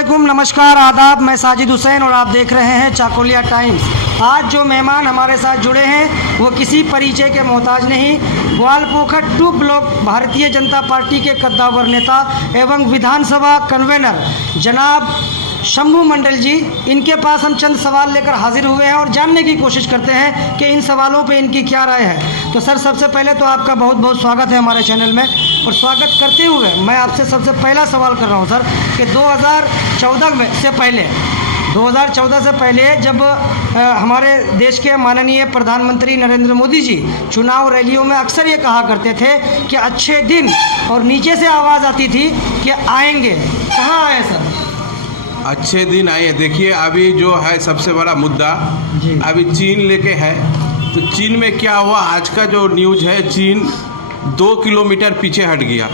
अस्सलामुअलैकुम, नमस्कार, आदाब। मैं साजिद हुसैन और आप देख रहे हैं चाकुलिया टाइम्स। आज जो मेहमान हमारे साथ जुड़े हैं वो किसी परिचय के मोहताज नहीं, ग्वालपोखर 2 ब्लॉक भारतीय जनता पार्टी के कद्दावर नेता एवं विधानसभा कन्वेनर जनाब शंभू मंडल जी। इनके पास हम चंद सवाल लेकर हाजिर हुए हैं और जानने की कोशिश करते हैं कि इन सवालों पे इनकी क्या राय है। तो सर, सबसे पहले तो आपका बहुत बहुत स्वागत है हमारे चैनल में। और स्वागत करते हुए मैं आपसे सबसे पहला सवाल कर रहा हूं सर कि 2014 से पहले जब हमारे देश के माननीय प्रधानमंत्री नरेंद्र मोदी जी चुनाव रैलियों में अक्सर ये कहा करते थे कि अच्छे दिन, और नीचे से आवाज़ आती थी कि आएंगे। कहाँ आए सर? अच्छे दिन आए। देखिए, अभी जो है सबसे बड़ा मुद्दा अभी चीन लेके है। तो चीन में क्या हुआ, आज का जो न्यूज़ है, चीन 2 किलोमीटर पीछे हट गया।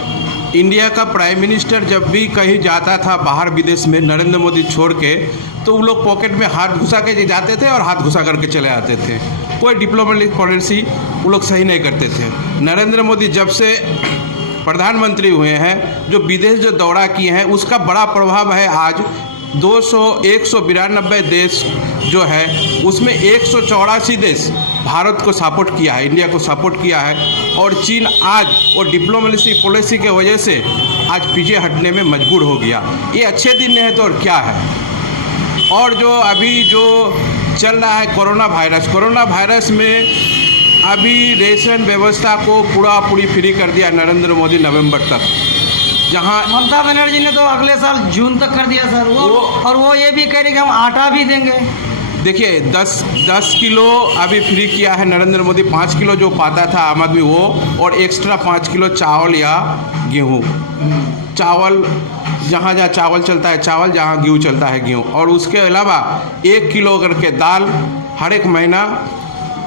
इंडिया का प्राइम मिनिस्टर जब भी कहीं जाता था बाहर विदेश में, नरेंद्र मोदी छोड़ के, तो वो लोग पॉकेट में हाथ घुसा के जाते थे और हाथ घुसा करके चले आते थे। कोई डिप्लोमेटिक पॉलिसी वो लोग सही नहीं करते थे। नरेंद्र मोदी जब से प्रधानमंत्री हुए हैं, जो विदेश जो दौरा किए हैं, उसका बड़ा प्रभाव है। आज 192 देश जो है उसमें 184 देश भारत को सपोर्ट किया है, इंडिया को सपोर्ट किया है। और चीन आज वो डिप्लोमेसी पॉलिसी के वजह से आज पीछे हटने में मजबूर हो गया। ये अच्छे दिन है तो और क्या है। और जो अभी जो चल रहा है कोरोना वायरस में अभी रेशन व्यवस्था को पूरी फ्री कर दिया नरेंद्र मोदी नवंबर तक, जहाँ ममता बनर्जी ने तो अगले साल जून तक कर दिया सर। वो ये भी कह रही कि हम आटा भी देंगे। देखिए, 10 किलो अभी फ्री किया है नरेंद्र मोदी। 5 किलो जो पाता था आम आदमी वो, और एक्स्ट्रा 5 किलो चावल या गेहूँ। चावल जहाँ जहाँ चावल चलता है चावल, जहाँ गेहूँ चलता है गेहूँ। और उसके अलावा 1 किलो करके दाल हर एक महीना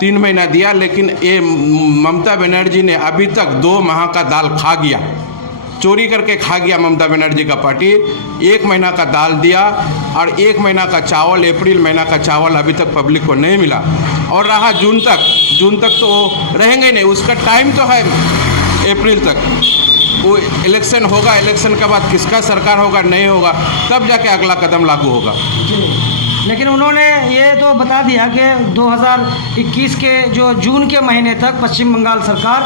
3 महीना दिया। लेकिन ये ममता बनर्जी ने अभी तक 2 माह का दाल खा गया, चोरी करके खा गया ममता बनर्जी का पार्टी। 1 महीना का दाल दिया और 1 महीना का चावल, अप्रैल महीना का चावल अभी तक पब्लिक को नहीं मिला। और रहा जून तक तो वो रहेंगे नहीं, उसका टाइम तो है अप्रैल तक। वो इलेक्शन होगा, इलेक्शन के बाद किसका सरकार होगा नहीं होगा, तब जाके अगला कदम लागू होगा। लेकिन उन्होंने ये तो बता दिया कि 2021 के जो जून के महीने तक पश्चिम बंगाल सरकार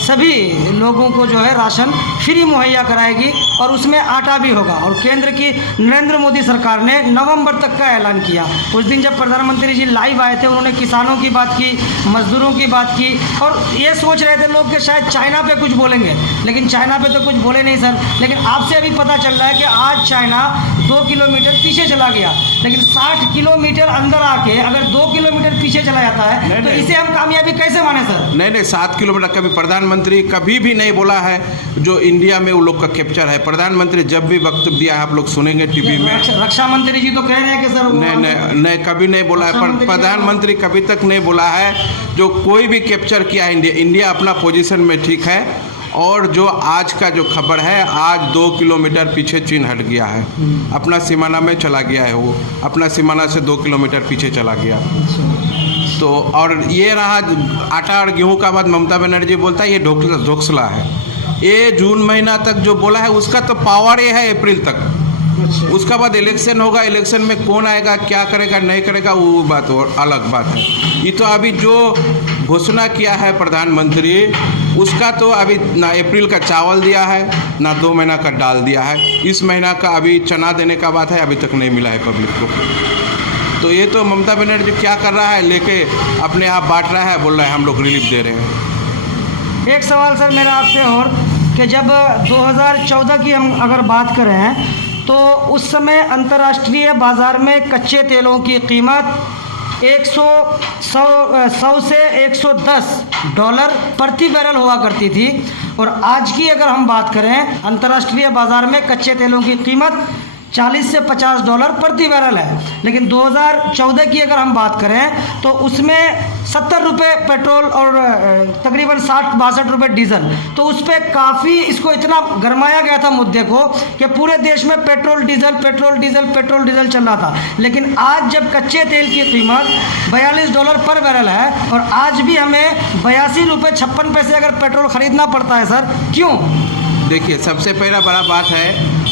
सभी लोगों को जो है राशन फ्री मुहैया कराएगी और उसमें आटा भी होगा। और केंद्र की नरेंद्र मोदी सरकार ने नवंबर तक का ऐलान किया। उस दिन जब प्रधानमंत्री जी लाइव आए थे, उन्होंने किसानों की बात की, मजदूरों की बात की, और ये सोच रहे थे लोग कि शायद चाइना पे कुछ बोलेंगे, लेकिन चाइना पे तो कुछ बोले नहीं सर। लेकिन आपसे अभी पता चल रहा है कि आज चाइना 2 किलोमीटर पीछे चला गया। लेकिन 60 किलोमीटर अंदर आके अगर 2 किलोमीटर पीछे चला जाता है तो इसे हम कामयाबी कैसे माने सर? नहीं, 7 किलोमीटर कभी प्रधानमंत्री कभी भी नहीं बोला है जो इंडिया में वो लोग का कैप्चर है। प्रधानमंत्री जब भी वक्तव्य दिया है, आप लोग सुनेंगे टीवी में, रक्षा मंत्री जी तो कह रहे हैं कि सर नहीं, कभी नहीं बोला है। प्रधानमंत्री कभी तक नहीं बोला है जो कोई भी कैप्चर किया है इंडिया अपना पोजीशन में ठीक है। और जो आज का जो खबर है, आज 2 किलोमीटर पीछे चीन हट गया है, अपना सीमाना में चला गया है। वो अपना सीमाना से 2 किलोमीटर पीछे चला गया। तो और ये रहा आटा और गेहूं का बाद ममता बनर्जी बोलता है ये ढोकसला है। ये जून महीना तक जो बोला है उसका तो पावर ये है अप्रैल तक। उसका बाद इलेक्शन होगा, इलेक्शन में कौन आएगा, क्या करेगा नहीं करेगा, वो बात और अलग बात है। ये तो अभी जो घोषणा किया है प्रधानमंत्री, उसका तो अभी ना अप्रैल का चावल दिया है, ना 2 महीना का दाल दिया है। इस महीना का अभी चना देने का बात है, अभी तक नहीं मिला है पब्लिक को। तो ये तो ममता बनर्जी क्या कर रहा है, लेके अपने आप बांट रहा है, बोल रहा है हम लोग रिलीफ दे रहे हैं। एक सवाल सर मेरा आपसे और कि जब 2014 की हम अगर बात करें तो उस समय अंतर्राष्ट्रीय बाज़ार में कच्चे तेलों की कीमत 100 से 110 डॉलर प्रति बैरल हुआ करती थी। और आज की अगर हम बात करें, अंतर्राष्ट्रीय बाज़ार में कच्चे तेलों की कीमत 40 से 50 डॉलर प्रति बैरल है। लेकिन 2014 की अगर हम बात करें तो उसमें 70 रुपये पेट्रोल और तकरीबन 60-62 रुपये डीजल। तो उस पर काफ़ी इसको इतना गरमाया गया था मुद्दे को कि पूरे देश में पेट्रोल डीजल चल रहा था। लेकिन आज जब कच्चे तेल की कीमत 42 डॉलर पर बैरल है और आज भी हमें 82 रुपये 56 पैसे अगर पेट्रोल ख़रीदना पड़ता है सर, क्यों? देखिए, सबसे पहला बड़ा बात है,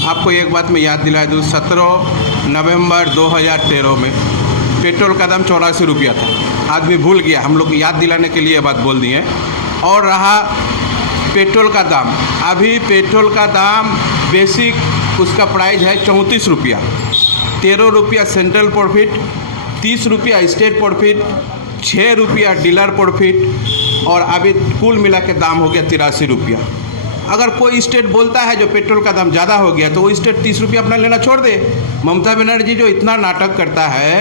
आपको एक बात मैं याद दिला दूँ, 17 नवंबर 2013 में पेट्रोल का दाम 84 रुपया था। आदमी भूल गया, हम लोग याद दिलाने के लिए ये बात बोल दिए। और रहा पेट्रोल का दाम, अभी पेट्रोल का दाम बेसिक उसका प्राइस है 34 रुपया, 13 रुपया सेंट्रल प्रॉफिट, 30 रुपया स्टेट प्रॉफिट, 6 रुपया डीलर प्रॉफिट, और अभी कुल मिला के दाम हो गया 83 रुपया। अगर कोई स्टेट बोलता है जो पेट्रोल का दाम ज़्यादा हो गया तो वो स्टेट 30 रुपया अपना लेना छोड़ दे। ममता बनर्जी जो इतना नाटक करता है,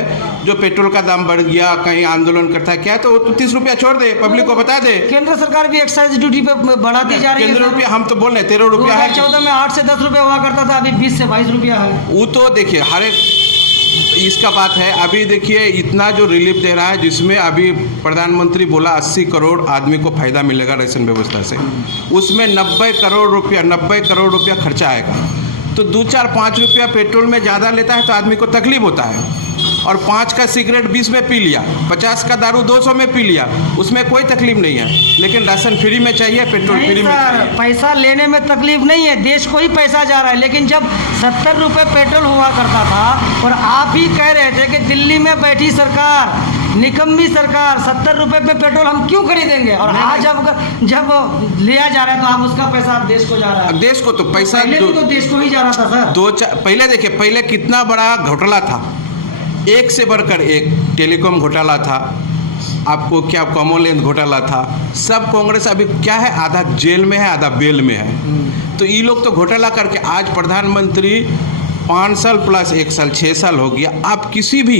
जो पेट्रोल का दाम बढ़ गया, कहीं आंदोलन करता है, क्या है तो वो 30 रुपया छोड़ दे, पब्लिक को बता दे। केंद्र सरकार भी एक्साइज ड्यूटी पे बढ़ाती जा रही है। केंद्र रुपया, हम तो बोल रहे 13 रुपया है। 2014 में 8 से 10 रुपये हुआ करता था, अभी 20 से 22 रुपया है। वो तो देखिए हर एक इसका बात है। अभी देखिए इतना जो रिलीफ दे रहा है, जिसमें अभी प्रधानमंत्री बोला 80 करोड़ आदमी को फायदा मिलेगा राशन व्यवस्था से, उसमें 90 करोड़ रुपया खर्चा आएगा। तो 2, 4, 5 रुपया पेट्रोल में ज़्यादा लेता है तो आदमी को तकलीफ होता है। और 5 का सिगरेट 20 में पी लिया, 50 का दारू 200 में पी लिया, उसमें कोई तकलीफ नहीं है। लेकिन राशन फ्री में चाहिए, पेट्रोल फ्री में चाहिए। पैसा लेने में तकलीफ नहीं है, देश को ही पैसा जा रहा है। लेकिन जब 70 रुपये पेट्रोल हुआ करता था और आप ही कह रहे थे कि दिल्ली में बैठी सरकार, निकम्मी सरकार, 70 रुपये पे पेट्रोल हम क्यों खरीदेंगे, और आज जब लिया जा रहा है तो आप उसका पैसा देश को जा रहा है। देश को तो पैसा तो देश को ही जा रहा था सर। पहले देखिए, पहले कितना बड़ा घोटाला था, एक से बढ़कर एक। टेलीकॉम घोटाला था, आपको क्या कॉमन लेंथ घोटाला था। सब कांग्रेस अभी क्या है, आधा जेल में है, आधा बेल में है। तो ये लोग तो घोटाला करके आज प्रधानमंत्री 5 साल प्लस 1 साल 6 साल हो गया। आप किसी भी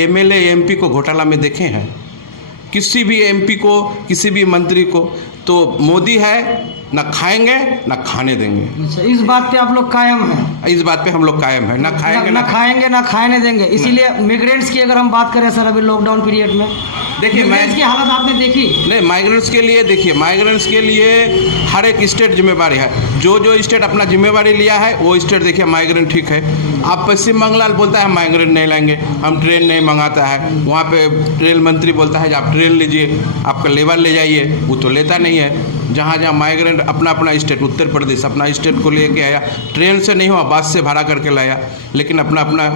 एमएलए एमपी को घोटाला में देखे हैं? किसी भी एमपी को, किसी भी मंत्री को? तो मोदी है, ना खाएंगे ना खाने देंगे। अच्छा, इस बात पे आप लोग कायम हैं? इस बात पे हम लोग कायम है, ना खाएंगे ना खाने देंगे। इसीलिए मिग्रेंट्स की अगर हम बात करें सर, अभी लॉकडाउन पीरियड में देखिए माइग्रेंट्स की हालत आपने देखी? नहीं, माइग्रेंट्स के लिए देखिए, माइग्रेंट्स के लिए हर एक स्टेट जिम्मेवारी है। जो स्टेट अपना जिम्मेवारी लिया है वो स्टेट देखिए माइग्रेंट ठीक है। आप पश्चिम बंगाल बोलता है माइग्रेंट नहीं लाएंगे, हम ट्रेन नहीं मंगाता है। वहाँ पे रेल मंत्री बोलता है कि आप ट्रेन लीजिए, आपका लेबर ले जाइए, वो तो लेता नहीं है। जहाँ माइग्रेंट अपना स्टेट, उत्तर प्रदेश अपना स्टेट को लेके आया, ट्रेन से नहीं हुआ, बस से भाड़ा करके लाया। लेकिन अपना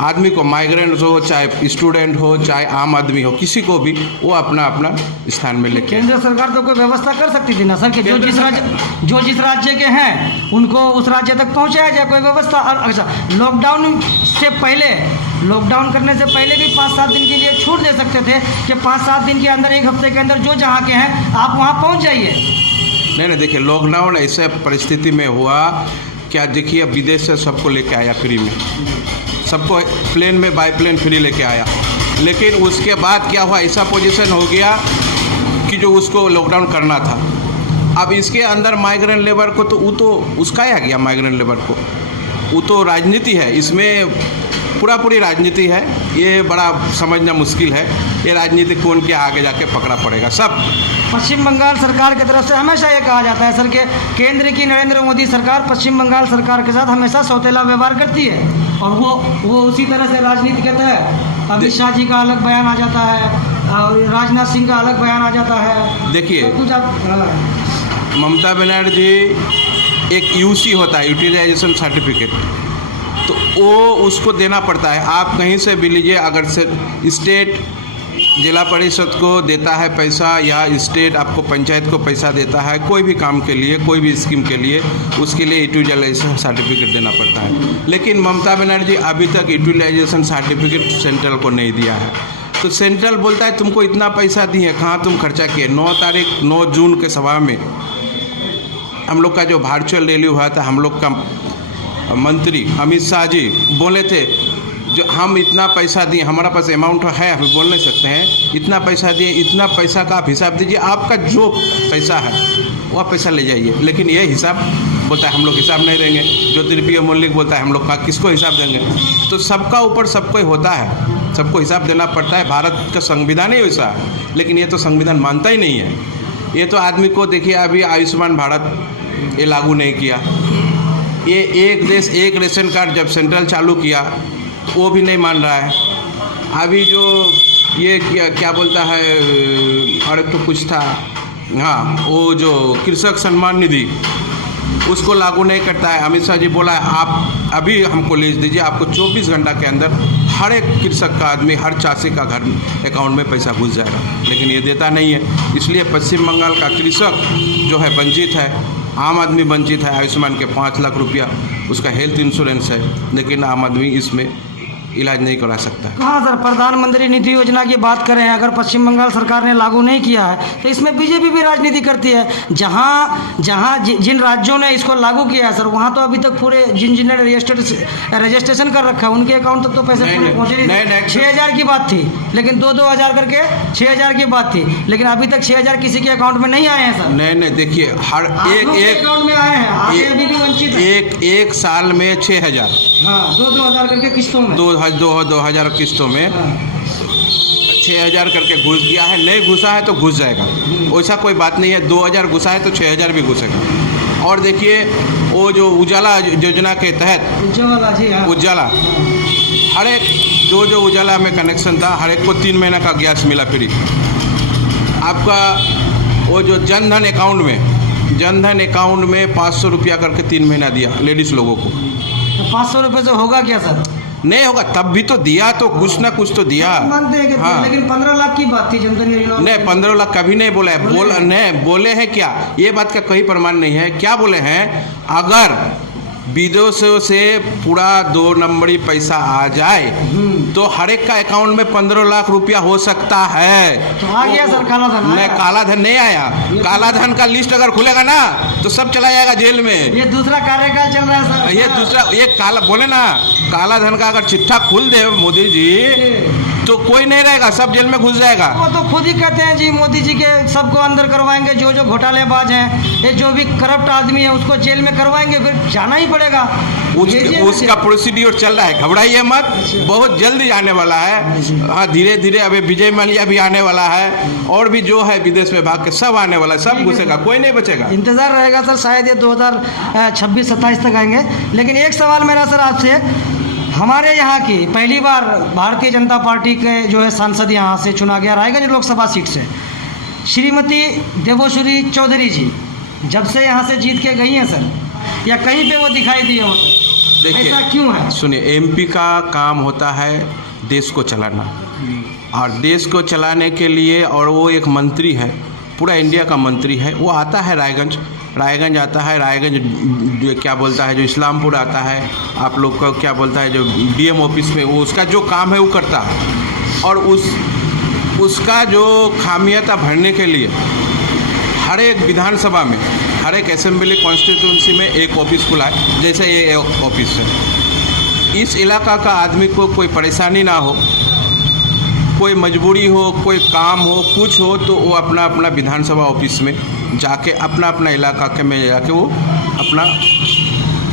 आदमी को, माइग्रेंट हो चाहे स्टूडेंट हो चाहे आम आदमी हो, किसी को भी वो अपना स्थान में लेके। केंद्र सरकार तो कोई व्यवस्था कर सकती थी ना सर, कि जो जिस राज्य के हैं उनको उस राज्य तक पहुंचाया जाए, कोई व्यवस्था। अच्छा, लॉकडाउन से पहले, लॉकडाउन करने से पहले भी 5-7 दिन के लिए छूट दे सकते थे कि 5-7 दिन के अंदर, 1 हफ्ते के अंदर जो जहाँ के हैं आप वहाँ पहुँच जाइए। नहीं, देखिए लॉकडाउन ऐसे परिस्थिति में हुआ, क्या देखिए विदेश से सबको लेके आया फ्री में, सबको प्लेन में बाय प्लेन फ्री लेके आया। लेकिन उसके बाद क्या हुआ, ऐसा पोजीशन हो गया कि जो उसको लॉकडाउन करना था। अब इसके अंदर माइग्रेंट लेबर को तो वो तो उसका आ गया, माइग्रेंट लेबर को वो तो राजनीति है, इसमें पूरी राजनीति है। ये बड़ा समझना मुश्किल है, ये राजनीति कौन के आगे जाके पकड़ा पड़ेगा। सब पश्चिम बंगाल सरकार की तरफ से हमेशा ये कहा जाता है सर कि केंद्र की नरेंद्र मोदी सरकार पश्चिम बंगाल सरकार के साथ हमेशा सौतेला व्यवहार करती है, और वो उसी तरह से राजनीति कहता है। अमित शाह जी का अलग बयान आ जाता है, और राजनाथ सिंह का अलग बयान आ जाता है। देखिए ममता बनर्जी, एक यूसी होता है, यूटिलाइजेशन सर्टिफिकेट, तो वो उसको देना पड़ता है। आप कहीं से भी लीजिए, अगर से स्टेट जिला परिषद को देता है पैसा, या स्टेट आपको पंचायत को पैसा देता है कोई भी काम के लिए, कोई भी स्कीम के लिए, उसके लिए यूटिलाइजेशन सर्टिफिकेट देना पड़ता है। लेकिन ममता बनर्जी अभी तक यूटिलाइजेशन सर्टिफिकेट सेंट्रल को नहीं दिया है। तो सेंट्रल बोलता है तुमको इतना पैसा दिए, कहाँ तुम खर्चा किए। 9 जून के सभा में हम लोग का जो वर्चुअल रैली हुआ था, हम लोग का मंत्री अमित शाह जी बोले थे, जो हम इतना पैसा दिए, हमारा पास अमाउंट है, हम बोल नहीं सकते हैं, इतना पैसा दिए, इतना पैसा का आप हिसाब दीजिए, आपका जो पैसा है वो आप पैसा ले जाइए। लेकिन ये हिसाब बोलता है हम लोग हिसाब नहीं देंगे। ज्योतिर्प्रिय मल्लिक बोलता है हम लोग का किसको हिसाब देंगे। तो सबका ऊपर सबको ही होता है, सबको हिसाब देना पड़ता है। भारत का संविधान ही वैसा है, लेकिन ये तो संविधान मानता ही नहीं है। ये तो आदमी को देखिए, अभी आयुष्मान भारत ये लागू नहीं किया, ये एक देश एक रेशन कार्ड जब सेंट्रल चालू किया वो भी नहीं मान रहा है। अभी जो ये क्या बोलता है, और एक तो कुछ था, हाँ, वो जो कृषक सम्मान निधि उसको लागू नहीं करता है। अमित शाह जी बोला है आप अभी हमको लीज दीजिए, आपको 24 घंटा के अंदर हर एक कृषक का आदमी, हर चाषी का घर अकाउंट में पैसा घुस जाएगा, लेकिन ये देता नहीं है। इसलिए पश्चिम बंगाल का कृषक जो है वंचित है, आम आदमी वंचित है। आयुष्मान के 5 लाख रुपया उसका हेल्थ इंश्योरेंस है, लेकिन आम आदमी इसमें इलाज नहीं करा सकता। कहाँ सर, प्रधानमंत्री निधि योजना की बात करें, अगर पश्चिम बंगाल सरकार ने लागू नहीं किया है तो इसमें बीजेपी भी राजनीति करती है। जिन राज्यों ने इसको लागू किया है सर, वहाँ तो अभी तक पूरे जिन रजिस्ट्रेशन कर रखा है उनके अकाउंट तक तो पैसे पूरे पहुँचे नहीं। 6,000 की बात थी, लेकिन 2,000 करके 6,000 की बात थी, लेकिन अभी तक 6,000 किसी के अकाउंट में नहीं आए हैं सर। नहीं, देखिए हर एक अकाउंट में आए हैं, आगे अभी भी वंचित है। एक साल में 6,000, हाँ, 2,000 करके किस्तों में, 2,000 किस्तों में 6,000 करके घुस गया है। नहीं घुसा है तो घुस जाएगा, वैसा कोई बात नहीं है। 2,000 घुसा है तो 6,000 भी घुसेगा। और देखिए वो जो उजाला योजना के तहत उजाला, हर एक जो उजाला में कनेक्शन था, हर एक को 3 महीना का गैस मिला फ्री। आपका वो जो जनधन अकाउंट में 500 रुपया करके 3 महीना दिया लेडीज़ लोगों को। 500 रुपये से होगा क्या सर? नहीं होगा, तब भी तो दिया, तो कुछ ना कुछ तो दिया। मानते हैं कि हाँ। लेकिन 15 लाख की बात थी जनधन योजना। नहीं, 15 लाख कभी नहीं बोला है। बोले हैं क्या, ये बात का कोई प्रमाण नहीं है। क्या बोले हैं, अगर विदेशों से पूरा 2 नंबरी पैसा आ जाए तो हर एक का अकाउंट में 15 लाख रुपया हो सकता है। तो आ गया सर काला धन? नहीं, काला धन नहीं आया। काला धन का लिस्ट अगर खुलेगा ना तो सब चला जाएगा जेल में। ये दूसरा कार्यकाल चल रहा है सर। ये दूसरा, ये काला बोले ना, काला धन का अगर चिट्ठा खुल दे मोदी जी तो कोई नहीं रहेगा, सब जेल में घुस जाएगा। वो तो खुद ही कहते हैं जी, मोदी जी के सबको अंदर करवाएंगे, जो घोटालेबाज हैं, ये जो भी करप्ट आदमी है उसको जेल में करवाएंगे, फिर जाना ही पड़ेगा। उसका प्रोसीड्योर चल रहा है, घबराइए मत, बहुत जल्दी आने वाला है। हाँ, धीरे धीरे अभी विजय माल्या भी आने वाला है, और भी जो है विदेश में भाग के सब आने वाला है, सब घुसेगा, कोई नहीं बचेगा। इंतजार रहेगा सर, शायद ये 2026-27 तक आएंगे। लेकिन एक सवाल मेरा सर आपसे, हमारे यहाँ की पहली बार भारतीय जनता पार्टी के जो है सांसद यहाँ से चुना गया रायगंज लोकसभा सीट से, श्रीमती देवोश्री चौधरी जी, जब से यहाँ से जीत के गई हैं सर, या कहीं पे वो दिखाई दिए हो सर? देखिए, ऐसा क्यों है? सुनिए, एमपी का काम होता है देश को चलाना, और देश को चलाने के लिए, और वो एक मंत्री है, पूरा इंडिया का मंत्री है, वो आता है रायगंज आता है। रायगंज क्या बोलता है, जो इस्लामपुर आता है, आप लोग को क्या बोलता है, जो डीएम ऑफिस में, वो उसका जो काम है वो करता है। और उसका जो खामियाता भरने के लिए हर एक विधानसभा में, हर एक असेंबली कॉन्स्टिट्यूंसी में एक ऑफिस खुला है, जैसे ये ऑफिस है। इस इलाका का आदमी को कोई परेशानी ना हो, कोई मजबूरी हो, कोई काम हो, कुछ हो, तो वो अपना अपना विधानसभा ऑफिस में जाके अपना इलाका के में जाके वो अपना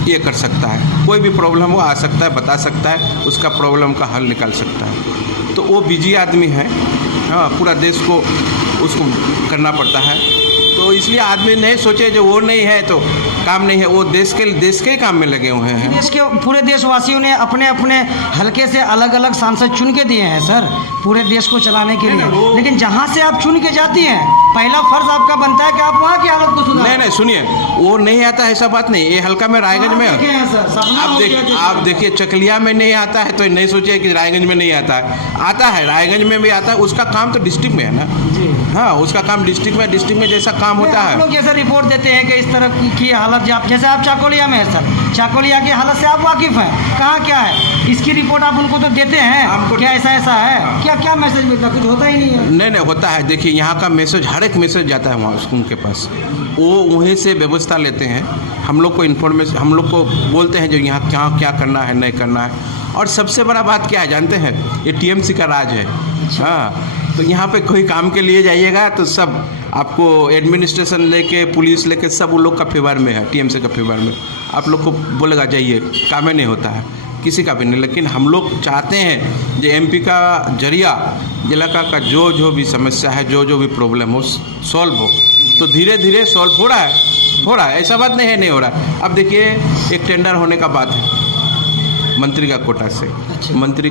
ये कर सकता है। कोई भी प्रॉब्लम हो आ सकता है, बता सकता है, उसका प्रॉब्लम का हल निकाल सकता है। तो वो बिजी आदमी है। हाँ, पूरा देश को उसको करना पड़ता है, तो इसलिए आदमी नहीं सोचे जो वो नहीं है तो काम नहीं है, वो देश के ही काम में लगे हुए हैं। देश के पूरे देशवासियों ने अपने अपने हल्के से अलग अलग सांसद चुन के दिए हैं सर, पूरे देश को चलाने के लिए। लेकिन जहाँ से आप चुन के जाती हैं, पहला फर्ज आपका बनता है कि आप वहाँ की हालत को सुधारें। नहीं, सुनिए, वो नहीं आता है, ऐसा बात नहीं। ये हल्का में रायगंज में आप देखिए, चकलिया में नहीं आता है तो नहीं सोचिए कि रायगंज में नहीं आता है, रायगंज में भी आता है। उसका काम तो डिस्ट्रिक्ट में है ना। हाँ, उसका काम डिस्ट्रिक्ट में जैसा काम होता है। आप लोग जैसे रिपोर्ट देते हैं कि इस तरह की हालत, जैसे आप चाकोलिया में है सर, चाकोलिया की हालत से आप वाकिफ हैं, कहाँ क्या है, इसकी रिपोर्ट आप उनको तो देते हैं, क्या ऐसा है, क्या मैसेज मिलता? कुछ होता ही नहीं है। नहीं, होता है। देखिए, यहाँ का मैसेज, हर एक मैसेज जाता है वहाँ उनके पास, वो वहीं से व्यवस्था लेते हैं। हम लोग को इन्फॉर्मेशन, हम लोग को बोलते हैं जो यहाँ क्या करना है, नहीं करना है। और सबसे बड़ा बात क्या है जानते हैं, ये टीएमसी का राज है। हाँ, तो यहाँ पे कोई काम के लिए जाइएगा तो सब आपको एडमिनिस्ट्रेशन लेके, पुलिस लेके, सब उन लोग का फेवर में है, टीएमसी का फेवर में। आप लोग को बोलेगा जाइए, काम ही नहीं होता है किसी का भी नहीं। लेकिन हम लोग चाहते हैं जो एमपी का जरिया इलाका का जो भी समस्या है, जो भी प्रॉब्लम हो, सॉल्व हो। तो धीरे धीरे सॉल्व हो रहा है, ऐसा बात नहीं हो रहा है। अब देखिए, एक टेंडर होने का बात है मंत्री का कोटा से, मंत्री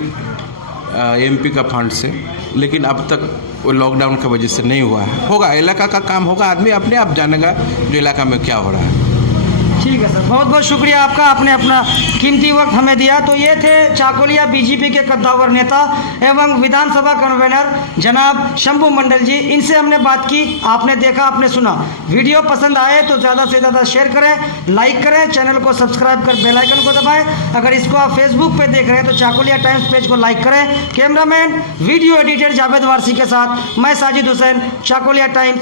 एमपी का फंड से, लेकिन अब तक वो लॉकडाउन की वजह से नहीं हुआ है। होगा, इलाका का काम होगा, आदमी अपने आप जानेगा जो इलाका में क्या हो रहा है। ठीक है सर, बहुत बहुत शुक्रिया आपका, आपने अपना कीमती वक्त हमें दिया। तो ये थे चाकुलिया बीजेपी के कद्दावर नेता एवं विधानसभा कन्वेनर जनाब शंभू मंडल जी। इनसे हमने बात की, आपने देखा, आपने सुना। वीडियो पसंद आए तो ज़्यादा से ज़्यादा शेयर करें, लाइक करें, चैनल को सब्सक्राइब कर बेल आइकन को दबाएं। अगर इसको आप फेसबुक पे देख रहे हैं तो चाकुलिया टाइम्स पेज को लाइक करें। Cameraman video editor Javed Warsi के साथ मैं साजिद हुसैन, चाकुलिया टाइम्स।